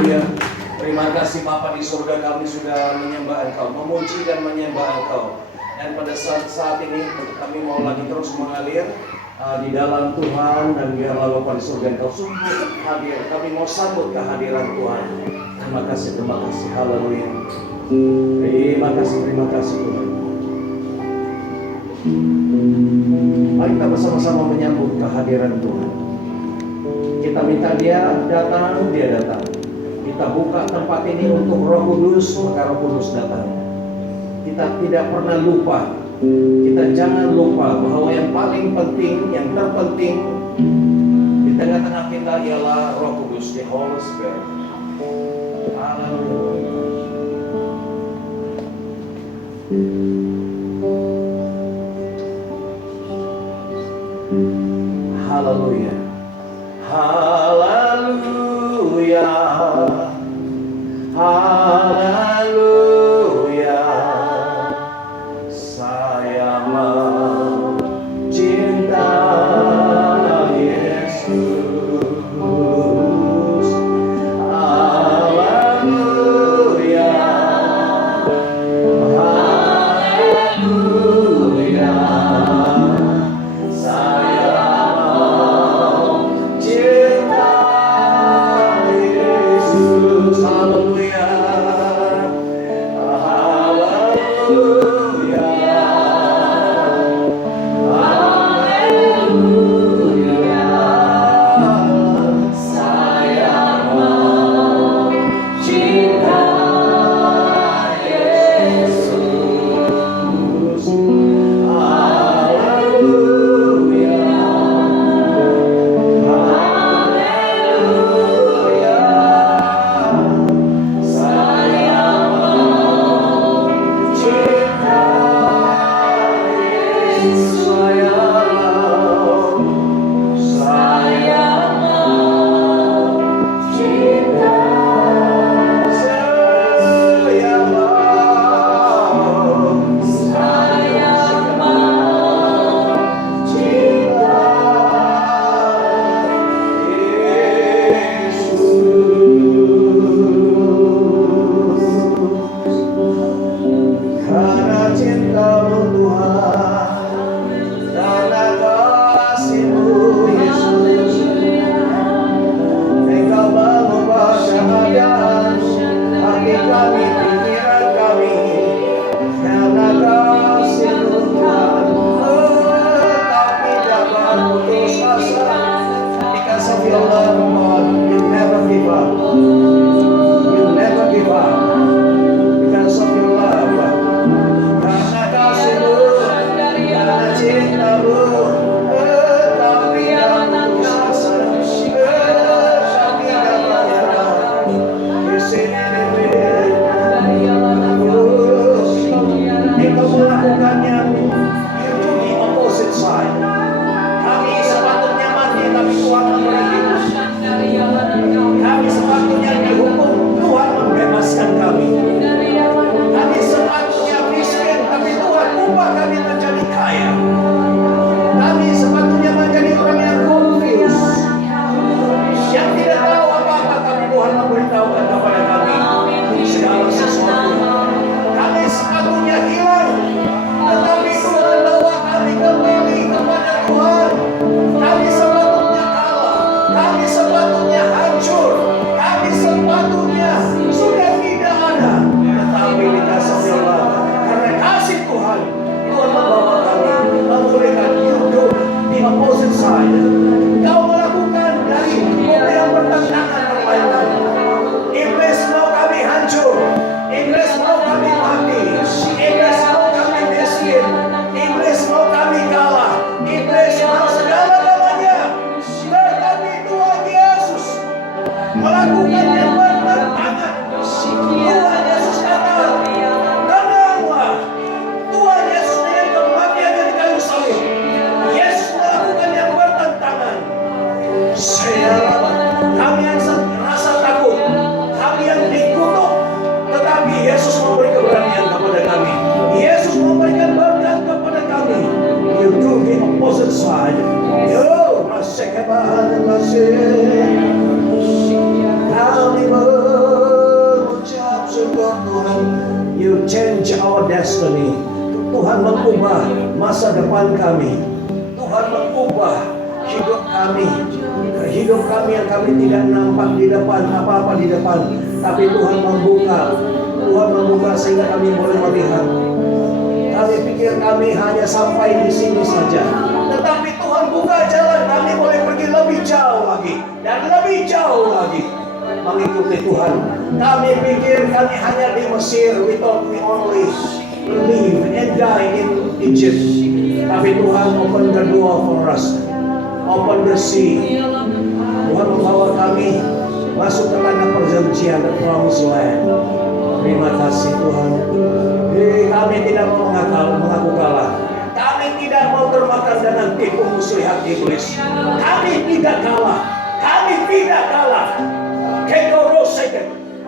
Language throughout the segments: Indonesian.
Haleluya. Terima kasih Bapa di surga, kami sudah menyembah Engkau, memuji dan menyembah Engkau. Dan pada saat ini kami mau lagi terus mengalir di dalam Tuhan, dan biarlah Bapa di surga Engkau sungguh hadir. Kami mau sambut kehadiran Tuhan. Terima kasih, haleluya. Terima kasih Tuhan. Mari kita bersama-sama menyambut kehadiran Tuhan. Kita minta Dia datang. Kita buka tempat ini untuk Roh Kudus, maka Roh Kudus datang. Kita tidak pernah lupa. Kita jangan lupa bahwa yang paling penting, yang terpenting di tengah-tengah kita ialah Roh Kudus, the Holy Spirit. Haleluya. Haleluya. Haleluya. Saya mencinta Yesus. Haleluya. Haleluya. Saya mencinta Yesus. Haleluya. Kami destiny. Tuhan mengubah masa depan kami. Tuhan mengubah hidup kami. Hidup kami yang kami tidak nampak di depan, apa-apa di depan. Tapi Tuhan membuka sehingga kami boleh melihat. Kami pikir kami hanya sampai di sini saja, tetapi Tuhan buka jalan, kami boleh pergi lebih jauh lagi dan lebih jauh lagi mengikuti Tuhan. Kami pikir kami hanya di Mesir, we thought we only live and die in Egypt. Tapi Tuhan open the door for us, open the sea. Tuhan membawa kami masuk ke tanah perjanjian, the promised land. Terima kasih Tuhan. Kami tidak mau mengaku kalah. Kami tidak mau termakan dengan tipu muslihat iblis. Kami tidak kalah. Kami tidak kalah.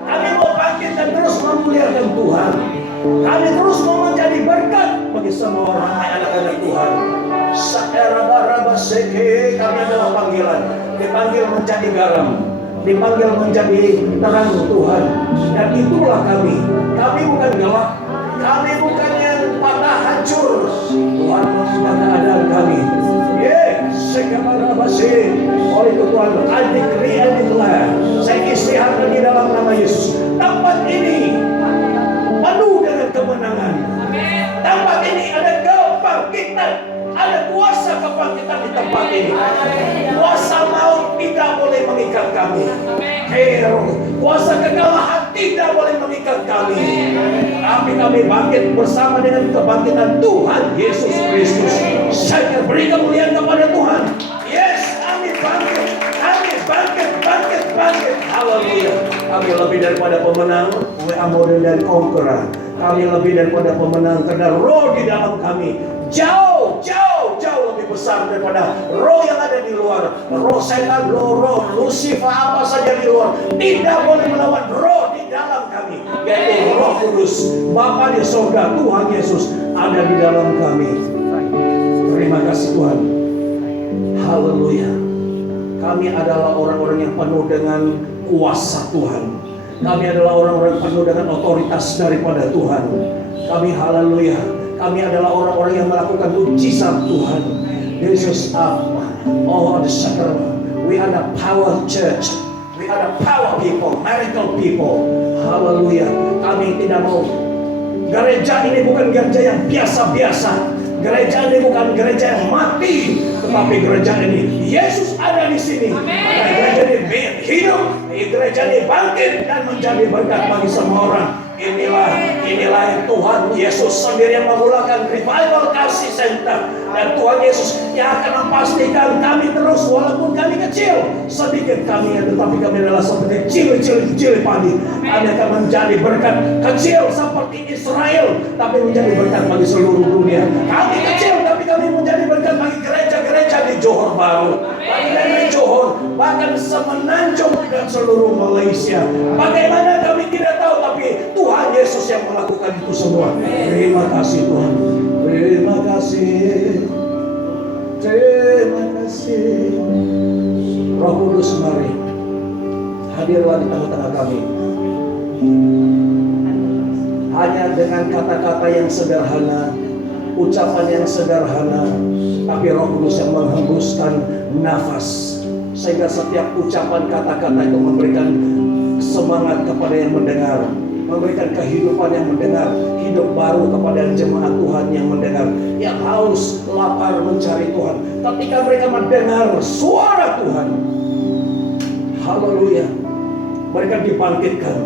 Kami mau bangkit dan terus memuliakan Tuhan. Kami terus mau menjadi berkat bagi semua orang anak-anak Tuhan. Kami adalah panggilan. Dipanggil menjadi garam, dipanggil menjadi terang Tuhan. Dan itulah kami. Kami bukan gelap. Kami bukan yang patah hancur. Tuhan mengubah keadaan kami. Oleh itu Tuhan, I decree and declare, saya istiharkan di dalam nama Yesus, tempat ini penuh dengan kemenangan. Tempat ini ada kebangkitan, ada kuasa kebangkitan di tempat ini. Kuasa maut tidak boleh mengikat kami. Kuasa kekalahan tidak boleh mengikat kami. Tapi kami bangkit bersama dengan kebangkitan Tuhan Yesus Kristus. Saya beri kemuliaan kepada Tuhan. Yes, kami bangkit. Kami bangkit. Haleluya. Kami lebih daripada pemenang. We are more than conqueror. Kami lebih daripada pemenang karena roh di dalam kami jauh lebih besar daripada roh yang ada di luar. Roh setan, roh Lucifer, apa saja di luar tidak boleh melawan roh di dalam kami, yaitu Roh Kudus, Bapa di surga, Tuhan Yesus ada di dalam kami. Terima kasih Tuhan. Haleluya. Kami adalah orang-orang yang penuh dengan kuasa Tuhan. Kami adalah orang-orang penuh dengan otoritas daripada Tuhan. Kami haleluya. Kami adalah orang-orang yang melakukan mujizat Tuhan. This is the sacrament. We are the power church. We are the power people, miracle people. Haleluya. Kami tidak mau. Gereja ini bukan gereja yang biasa-biasa. Gereja ini bukan gereja yang mati, tetapi gereja ini Yesus ada di sini. Gereja ini hidup, gereja ini bangkit dan menjadi berkat bagi semua orang. Inilah Tuhan Yesus sendiri yang memulakan revival kasih center. Dan Tuhan Yesus yang akan memastikan kami terus, walaupun kami kecil, sedikit kami, tetapi kami adalah seperti cili-cili padi. Kami akan menjadi berkat kecil seperti Israel, tapi menjadi berkat bagi seluruh dunia. Kami kecil, tapi kami menjadi berkat bagi gereja-gereja di Johor Bahru, di Johor, bahkan semenanjung dan seluruh Malaysia. Bagaimana kami tidak tahu, tapi Tuhan Yesus yang melakukan itu semua. Terima kasih Tuhan. Terima kasih. Roh Kudus, mari hadirlah di tengah-tengah kami. Hanya dengan kata-kata yang sederhana, ucapan yang sederhana, tapi Roh Kudus yang menghembuskan nafas, sehingga setiap ucapan kata-kata itu memberikan semangat kepada yang mendengar, memberikan kehidupan yang mendengar, hidup baru kepada jemaat Tuhan yang mendengar, yang haus, lapar mencari Tuhan. Ketika mereka mendengar suara Tuhan, haleluya, mereka dibangkitkan.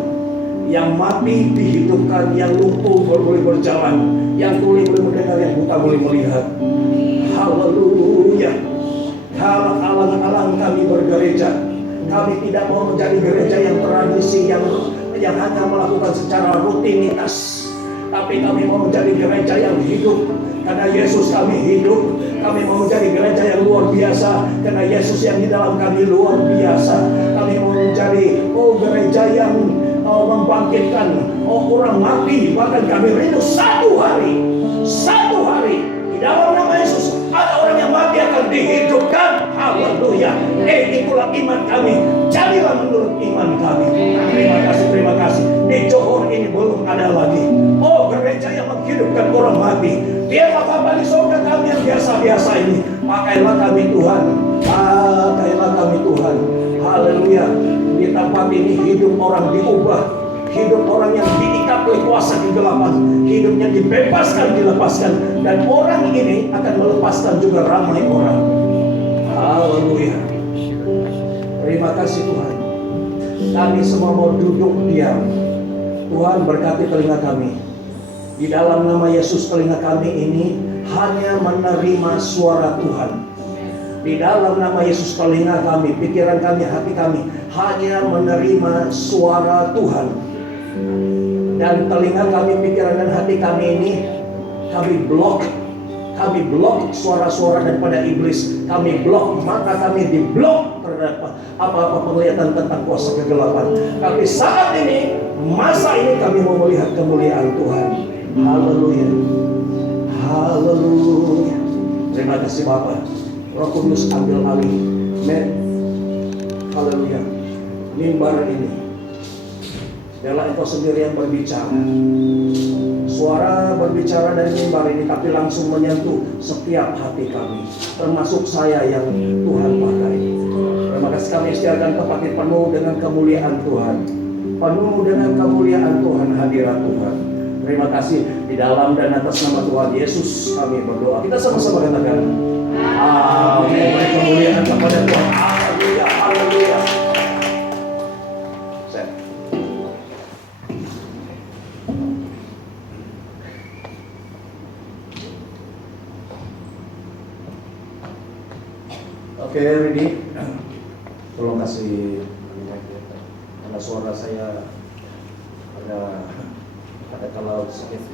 Yang mati dihidupkan, yang lumpuh boleh berjalan, yang tuli boleh mendengar, yang buta boleh melihat. Haleluya. Alang-alang kami bergereja. Kami tidak mau menjadi gereja yang tradisi, yang hanya melakukan secara rutinitas, tapi kami mau menjadi gereja yang hidup karena Yesus kami hidup. Kami mau menjadi gereja yang luar biasa karena Yesus yang di dalam kami luar biasa. Kami mau menjadi gereja yang membangkitkan orang mati. Bahkan kami rindu satu hari di dalam nama Yesus ada orang yang mati akan dihidupkan. Haleluya. Itulah iman kami. Jadilah menurut iman kami. Terima kasih. Di Johor ini belum ada lagi gereja yang hati. Biarlah Bapa di surga kami yang biasa-biasa ini, pakailah kami Tuhan. Pakailah kami Tuhan. Haleluya. Di tempat ini hidup orang diubah, hidup orang yang diikat oleh kuasa kegelapan, hidupnya dibebaskan, dilepaskan, dan orang ini akan melepaskan juga ramai orang. Haleluya. Terima kasih Tuhan. Kami semua mau duduk diam. Tuhan berkati telinga kami. Di dalam nama Yesus, telinga kami ini hanya menerima suara Tuhan. Di dalam nama Yesus, telinga kami, pikiran kami, hati kami hanya menerima suara Tuhan. Dan telinga kami, pikiran dan hati kami ini kami blok. Kami blok suara-suara daripada iblis. Kami blok, mata kami diblok terhadap apa-apa penglihatan tentang kuasa kegelapan. Tapi saat ini, masa ini kami mau melihat kemuliaan Tuhan. Haleluya. Haleluya. Terima kasih Bapa. Roh Kudus ambil alih. Amen. Haleluya. Mimbar ini, biarlah Engkau sendiri yang berbicara. Suara berbicara dari mimbar ini, tapi langsung menyentuh setiap hati kami, termasuk saya yang Tuhan pakai. Terima kasih, kami istiakan tempat ini penuh dengan kemuliaan Tuhan, penuh dengan kemuliaan Tuhan, hadirat Tuhan. Terima kasih, di dalam dan atas nama Tuhan Yesus kami berdoa. Kita sama-sama katakan amin. Beri kemuliaan kepada Tuhan. Haleluya, haleluya. Oke, ready? Tolong kasih, karena suara saya ada kalau sedikit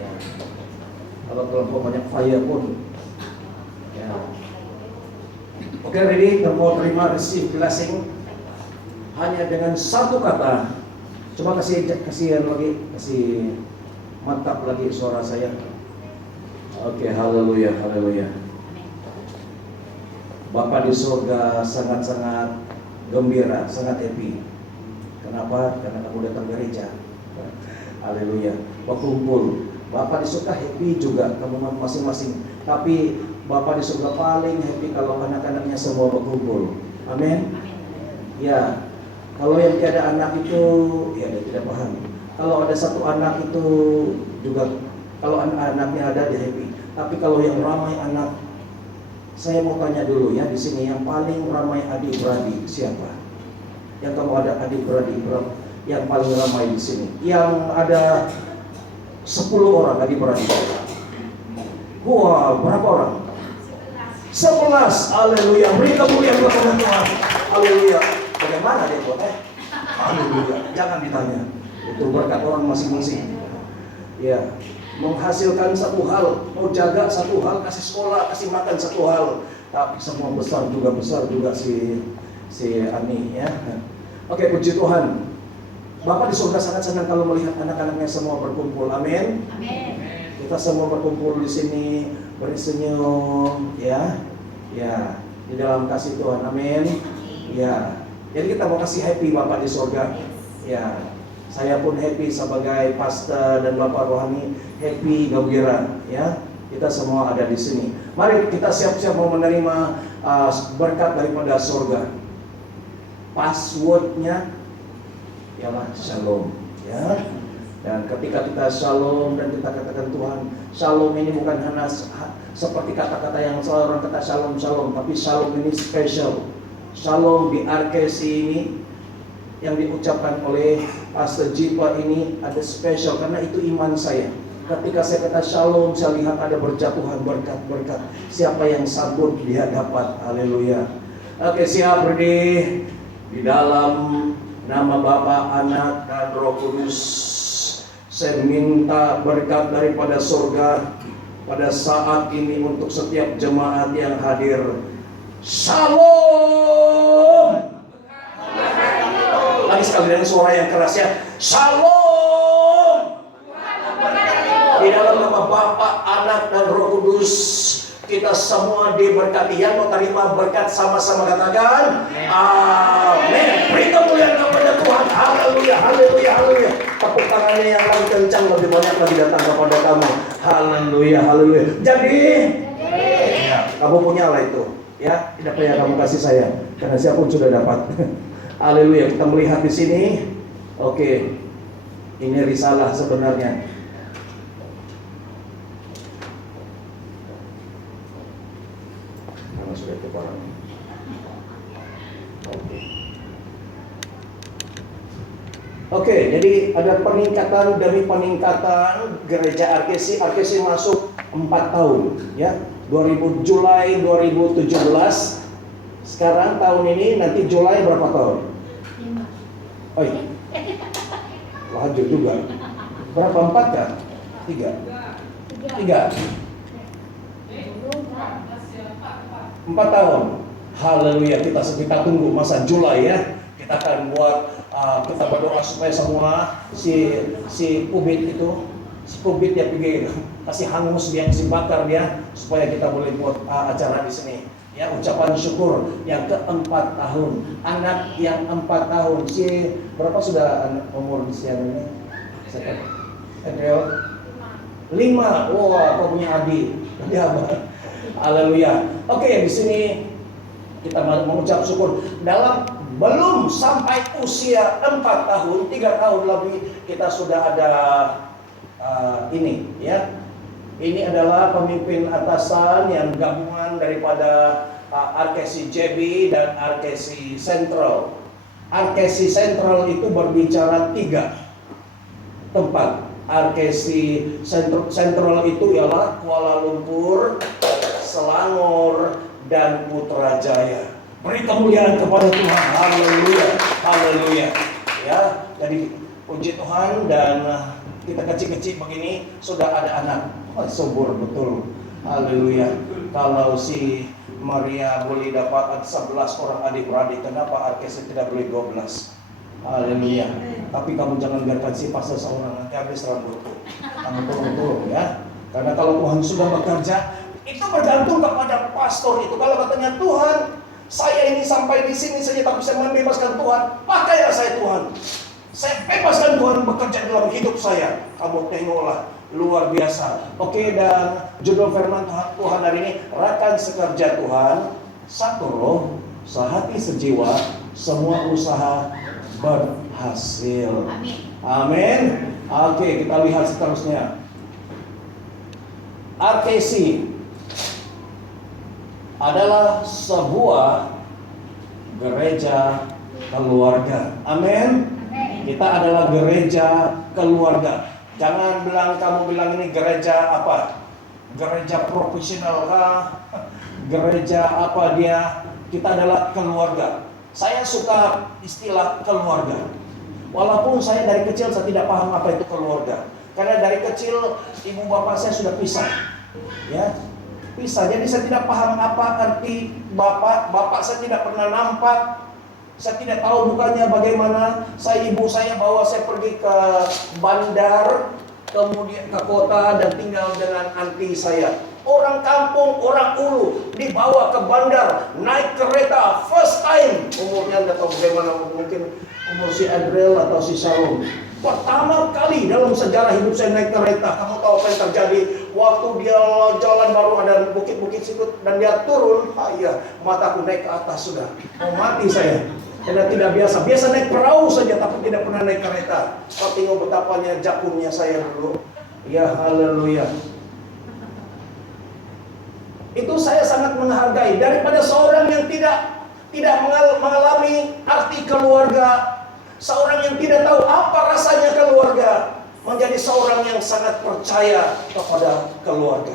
ya, kalau terlalu banyak fire pun ya. Oke, ready? Kita mau terima receive blessing hanya dengan satu kata. Coba kasih lagi, kasih mantap lagi suara saya. Oke, haleluya, haleluya. Bapa di surga sangat-sangat gembira, sangat happy. Kenapa? Karena kamu datang gereja. Haleluya. Berkumpul. Bapa di surga happy juga, kamu masing-masing. Tapi Bapa di surga paling happy kalau anak-anaknya semua berkumpul. Amin. Ya. Kalau yang tiada anak itu, ya dia tidak paham. Kalau ada satu anak itu juga, kalau anak-anaknya ada dia happy. Tapi kalau yang ramai anak, saya mau tanya dulu ya, di sini yang paling ramai adik-beradik siapa? Yang kamu ada adik-beradik yang paling ramai di sini? Yang ada 10 orang adik-beradik. Wah, berapa orang? 11. Haleluya. Beri kemuliaan kepada Tuhan. Haleluya. Bagaimana dia buat? Haleluya. Jangan ditanya. Itu berkat orang masing-masing. Ya. Menghasilkan satu hal, mau jaga satu hal, kasih sekolah, kasih makan satu hal, tapi semua besar juga si Ani ya. Oke, puji Tuhan. Bapak di surga sangat senang kalau melihat anak-anaknya semua berkumpul. Amin. Amin. Kita semua berkumpul di sini bersenyum ya. Ya, di dalam kasih Tuhan. Amin. Ya. Jadi kita mau kasih happy Bapak di surga. Ya. Saya pun happy sebagai pastor dan Bapak rohani, happy, gembira ya. Kita semua ada di sini. Mari kita siap-siap mau menerima berkat daripada surga. Passwordnya ialah shalom ya. Dan ketika kita shalom dan kita katakan Tuhan, shalom ini bukan hanya seperti kata-kata yang orang kata shalom, tapi shalom ini spesial. Shalom di RKC ini yang diucapkan oleh Pastor Jipa ini ada spesial, karena itu iman saya. Ketika saya kata shalom, saya lihat ada berjatuhan berkat-berkat. Siapa yang sambut dia dapat. Haleluya. Oke, siap, berdiri. Di dalam nama Bapa, Anak, dan Roh Kudus, saya minta berkat daripada surga pada saat ini untuk setiap jemaat yang hadir. Shalom. Lagi sekali dengan suara yang keras ya. Shalom. Di dalam nama Bapa, Anak, dan Roh Kudus, kita semua diberkati. Yang mau terima berkat sama-sama katakan amin. Beri kemuliaan kepada Tuhan. Haleluya, haleluya, haleluya. Tepuk tangannya yang lebih kencang, lebih banyak lagi datang kepada kamu. Haleluya, haleluya. Jadi, ya, kamu punya lah itu. Ya, tidak payah kamu kasih saya, karena saya pun sudah dapat. Haleluya. Kita melihat di sini. Oke, ini risalah sebenarnya. Karena sudah itu orang. Oke, jadi ada peningkatan demi peningkatan gereja RKC. RKC masuk 4 tahun, ya. Julai 2017. Sekarang tahun ini nanti Julai berapa tahun? 5. Oh iya. Lanjut juga. Berapa 4 kan? 3. 4 tahun. Haleluya. Kita tunggu masa Julai, ya. Kita akan buat kita berdoa supaya semua si kubit ya pergi kasih hangus dia, kasih bakar dia, supaya kita boleh buat acara di sini. Ya, ucapan syukur yang ke-4 tahun. Anak yang 4 tahun. Berapa sudah umur si ini? Adriel? 5. Wah, kau punya adik. Dia apa? Haleluya. Oke, di sini kita mengucap syukur. Belum sampai usia 4 tahun, 3 tahun lebih kita sudah ada ini, ya. Ini adalah pemimpin atasan yang gabungan daripada RKC JB dan RKC Central. RKC Central itu berbicara 3 tempat. RKC Central itu ialah Kuala Lumpur, Selangor, dan Putrajaya. Beri kemuliaan kepada Tuhan. Haleluya, haleluya. Ya, jadi puji Tuhan, dan kita kecil-kecil begini sudah ada anak. Subur betul. Haleluya. Kalau si Maria boleh dapat 11 orang adik-beradik, kenapa RKC tidak boleh 12? Haleluya. Tapi kamu jangan biarkan si pastor seorang nanti habis rambutku. Kamu tolong ya. Karena kalau Tuhan sudah bekerja, itu bergantung kepada pastor itu. Kalau katanya Tuhan, saya ini sampai di sini saja tapi saya membebaskan Tuhan, pakailah saya Tuhan. Saya bebaskan Tuhan bekerja dalam hidup saya. Kamu tengoklah, luar biasa. Oke, dan judul firman Tuhan hari ini, rekan sekerja Tuhan, satu roh, sehati sejiwa, semua usaha berhasil. Amin. Amin. Oke, kita lihat seterusnya. RKC adalah sebuah gereja keluarga. Amin. Kita adalah gereja keluarga. Jangan kamu bilang ini gereja apa? Gereja profesional kah? Gereja apa dia? Kita adalah keluarga. Saya suka istilah keluarga. Walaupun saya dari kecil saya tidak paham apa itu keluarga. Karena dari kecil ibu bapak saya sudah pisah. Ya. Pisah, jadi saya tidak paham apa arti bapak saya tidak pernah nampak, saya tidak tahu mukanya bagaimana. Ibu saya bawa saya pergi ke bandar, kemudian ke kota dan tinggal dengan anti saya. Orang kampung, orang ulu dibawa ke bandar, naik kereta, first time. Umurnya tidak tahu bagaimana, mungkin umur si Adriel atau si Shalom. Pertama kali dalam sejarah hidup saya naik kereta. Kamu tahu apa yang terjadi? Waktu dia jalan baru ada bukit-bukit sikut dan dia turun, mataku naik ke atas sudah. Mau mati saya. Karena tidak biasa. Biasa naik perahu saja tapi tidak pernah naik kereta. Kau tengok betapanya jakunnya saya dulu. Ya haleluya. Itu saya sangat menghargai daripada seorang yang tidak mengalami arti keluarga. Seorang yang tidak tahu apa rasanya keluarga, menjadi seorang yang sangat percaya kepada keluarga.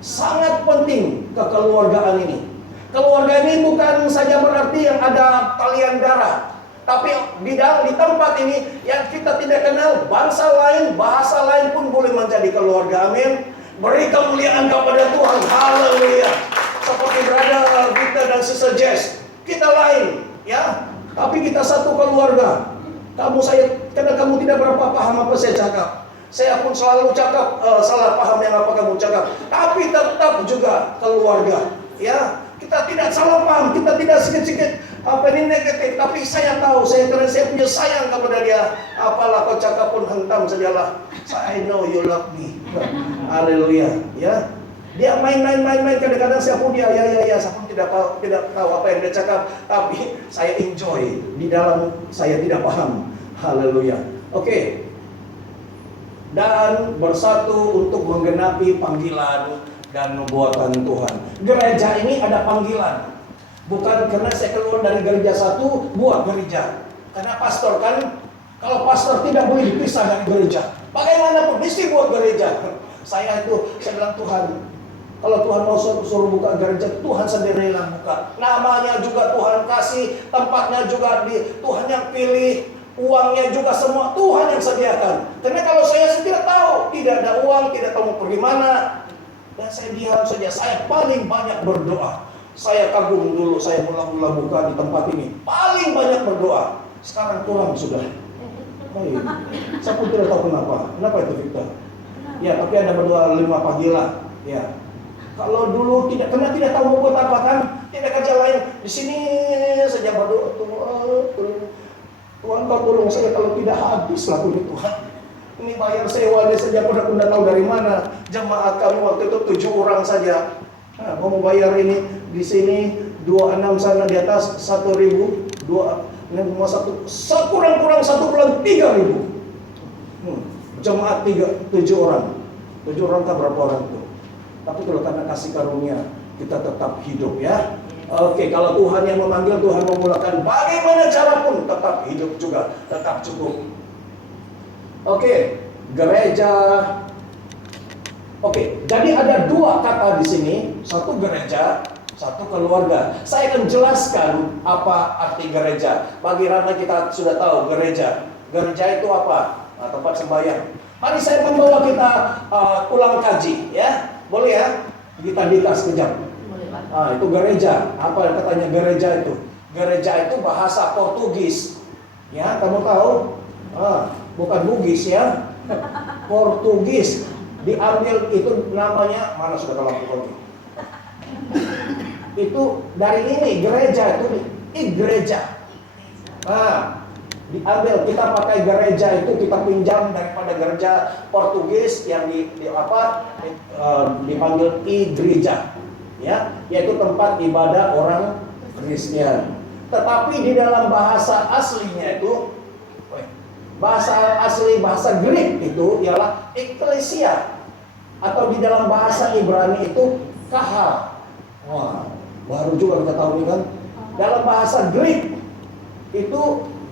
Sangat penting kekeluargaan ini. Keluarga ini bukan saja berarti yang ada talian darah, tapi di tempat ini yang kita tidak kenal, bangsa lain, bahasa lain pun boleh menjadi keluarga. Amin. Beri kemuliaan kepada Tuhan. Haleluya. Seperti brother kita dan sister Jess, kita lain, ya. Tapi kita satu keluarga. Karena kamu tidak berapa paham apa saya cakap. Saya pun selalu cakap salah paham yang apa kamu cakap. Tapi tetap juga keluarga. Ya, kita tidak salah paham. Kita tidak sedikit-sedikit Apa ini negatif? Tapi saya tahu, karena saya punya sayang kepada dia. Apalah kau cakap pun hentam sajalah. I know you love me. Haleluya. Ya. Dia main. Kadang-kadang saya pun dia, ya. Saya pun tidak tahu apa yang dia cakap. Tapi saya enjoy. Di dalam saya tidak paham. Haleluya. Oke. Dan bersatu untuk menggenapi panggilan dan nubuatan Tuhan. Gereja ini ada panggilan. Bukan karena saya keluar dari gereja satu, buat gereja. Karena pastor kan, kalau pastor tidak boleh dipisah dari gereja. Bagaimanapun, mesti buat gereja. Saya bilang Tuhan, kalau Tuhan mau suruh buka gereja, Tuhan sendiri yang buka. Namanya juga Tuhan kasih, tempatnya juga Tuhan yang pilih. Uangnya juga semua Tuhan yang sediakan. Karena kalau saya tidak tahu, tidak ada uang, tidak tahu mau pergi mana, dan saya diam saja. Saya paling banyak berdoa. Saya kagum dulu, saya mula-mula buka di tempat ini. Paling banyak berdoa. Sekarang kurang sudah. Baik. Saya pun tidak tahu kenapa. Kenapa itu Victor? Ya, tapi ada berdoa 5 pagi lah. Ya. Kalau dulu tidak tahu mau buat apa kan, tidak kerja lain. Di sini saja berdoa. Tuhan kau tolong saya kalau tidak habis lah punya Tuhan. Ini bayar sewanya saja pun tidak tahu dari mana. Jemaat kami waktu itu 7 orang saja. Nah, mau bayar ini di sini 26 sana di atas 1.000, 1 kurang-kurang 1 bulan 3.000. Jemaat 7 orang. 7 orang kan berapa orang itu? Tapi kalau karena kasih karunia kita tetap hidup ya. Oke, kalau Tuhan yang memanggil, Tuhan memulakan bagaimana cara pun tetap hidup juga, tetap cukup. Oke, gereja. Oke, jadi ada 2 kata di sini, satu gereja, satu keluarga. Saya akan jelaskan apa arti gereja. Bagi Rana kita sudah tahu gereja. Gereja itu apa? Nah, tempat sembahyang. Mari saya membawa kita ulang kaji, ya. Boleh ya? Kita dikas sekejap. Itu gereja. Apa katanya gereja itu? Gereja itu bahasa Portugis. Ya, kamu tahu? Bukan Bugis ya. Portugis. Diambil itu namanya, mana sudah lampu lagi? Itu dari ini gereja itu igreja. Diambil, kita pakai gereja itu kita pinjam daripada gereja Portugis yang dipanggil igreja. Ya, yaitu tempat ibadah orang Kristen. Tetapi di dalam bahasa aslinya itu, bahasa Greek itu ialah eklesia, atau di dalam bahasa Ibrani itu kahal. Wah, baru juga kita tahu ini kan. Dalam bahasa Greek itu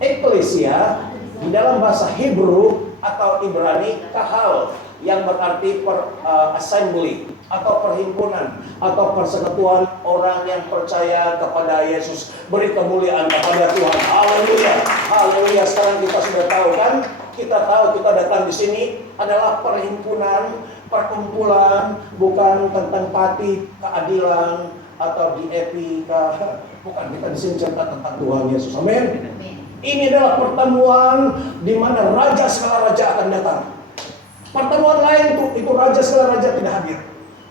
eklesia, di dalam bahasa Hebrew atau Ibrani kahal, yang berarti assembly atau perhimpunan atau persekutuan orang yang percaya kepada Yesus. Beri kemuliaan kepada Tuhan. Haleluya. Haleluya. Sekarang kita sudah tahu kan? Kita tahu kita datang di sini adalah perhimpunan, perkumpulan, bukan tentang pati, keadilan atau di etika. Bukan, kita di sini cerita tentang Tuhan Yesus. Amin. Ini adalah pertemuan di mana raja segala raja akan datang. Pertemuan lain itu raja segala raja tidak hadir.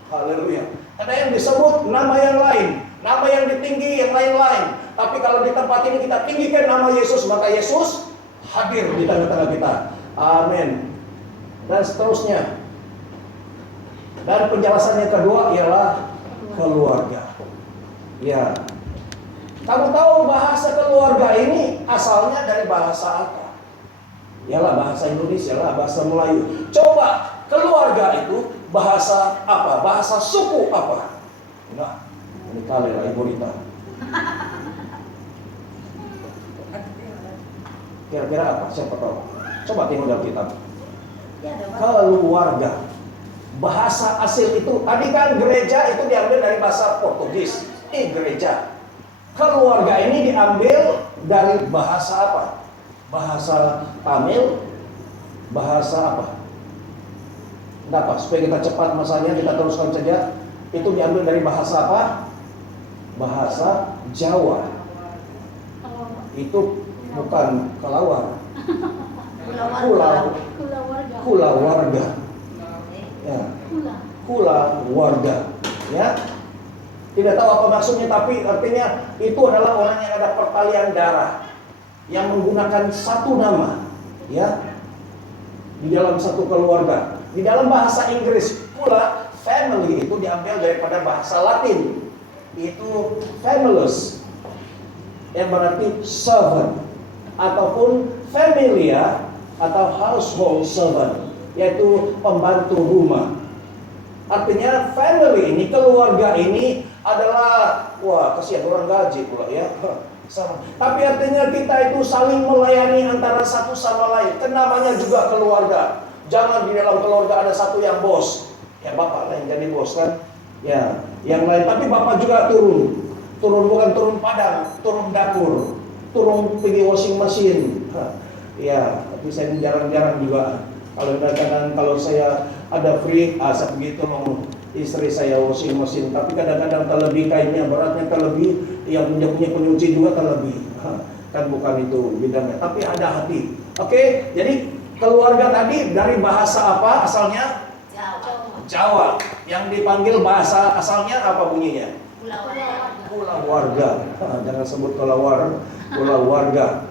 Haleluya. Ada yang disebut nama yang lain, nama yang ditinggi yang lain-lain. Tapi kalau di tempat ini kita tinggikan nama Yesus, maka Yesus hadir di tengah-tengah kita. Amin. Dan seterusnya. Dan penjelasannya kedua ialah keluarga. Ya. Kamu tahu bahasa keluarga ini asalnya dari bahasa apa? Ialah bahasa Indonesia lah, bahasa Melayu. Coba keluarga itu bahasa apa? Bahasa suku apa? Nah, ini kali lah Ibu Rita. Kira-kira apa? Siapa tahu? Coba tengok dalam kitab. Keluarga. Bahasa asal itu, tadi kan gereja itu diambil dari bahasa Portugis. Gereja. Keluarga ini diambil dari bahasa apa? Bahasa Tamil, bahasa apa? Tidak apa, supaya kita cepat masanya kita teruskan saja. Itu diambil dari bahasa apa? Bahasa Jawa. Itu bukan kelawar. Kulawarga. Ya. Kulawarga. Ya. Tidak tahu apa maksudnya, tapi artinya itu adalah orang yang ada pertalian darah, yang menggunakan satu nama, ya, di dalam satu keluarga. Di dalam bahasa Inggris pula, family itu diambil daripada bahasa Latin, itu familus, yang berarti servant, ataupun familia atau household servant, yaitu pembantu rumah. Artinya family ini, keluarga ini adalah, wah kasihan orang gaji pula ya. Sama. Tapi artinya kita itu saling melayani antara satu sama lain. Kan namanya juga keluarga. Jangan di dalam keluarga ada satu yang bos. Ya bapak lah yang jadi bos kan. Ya, yang lain. Tapi bapak juga turun. Turun bukan turun padang, turun dapur, turun pergi washing machine. Ya, tapi saya jarang-jarang juga. Kalau kadang-kadang kalau saya ada free, saya pergi tolong istri saya washing machine. Tapi kadang-kadang terlebih kainnya, beratnya terlebih, yang punya penyuci juga terlebih. Kan bukan itu bidangnya, tapi ada hati. Oke, jadi keluarga tadi dari bahasa apa asalnya? Jawa. Yang dipanggil bahasa asalnya apa bunyinya? Kulawarga. Jangan sebut kulawarga.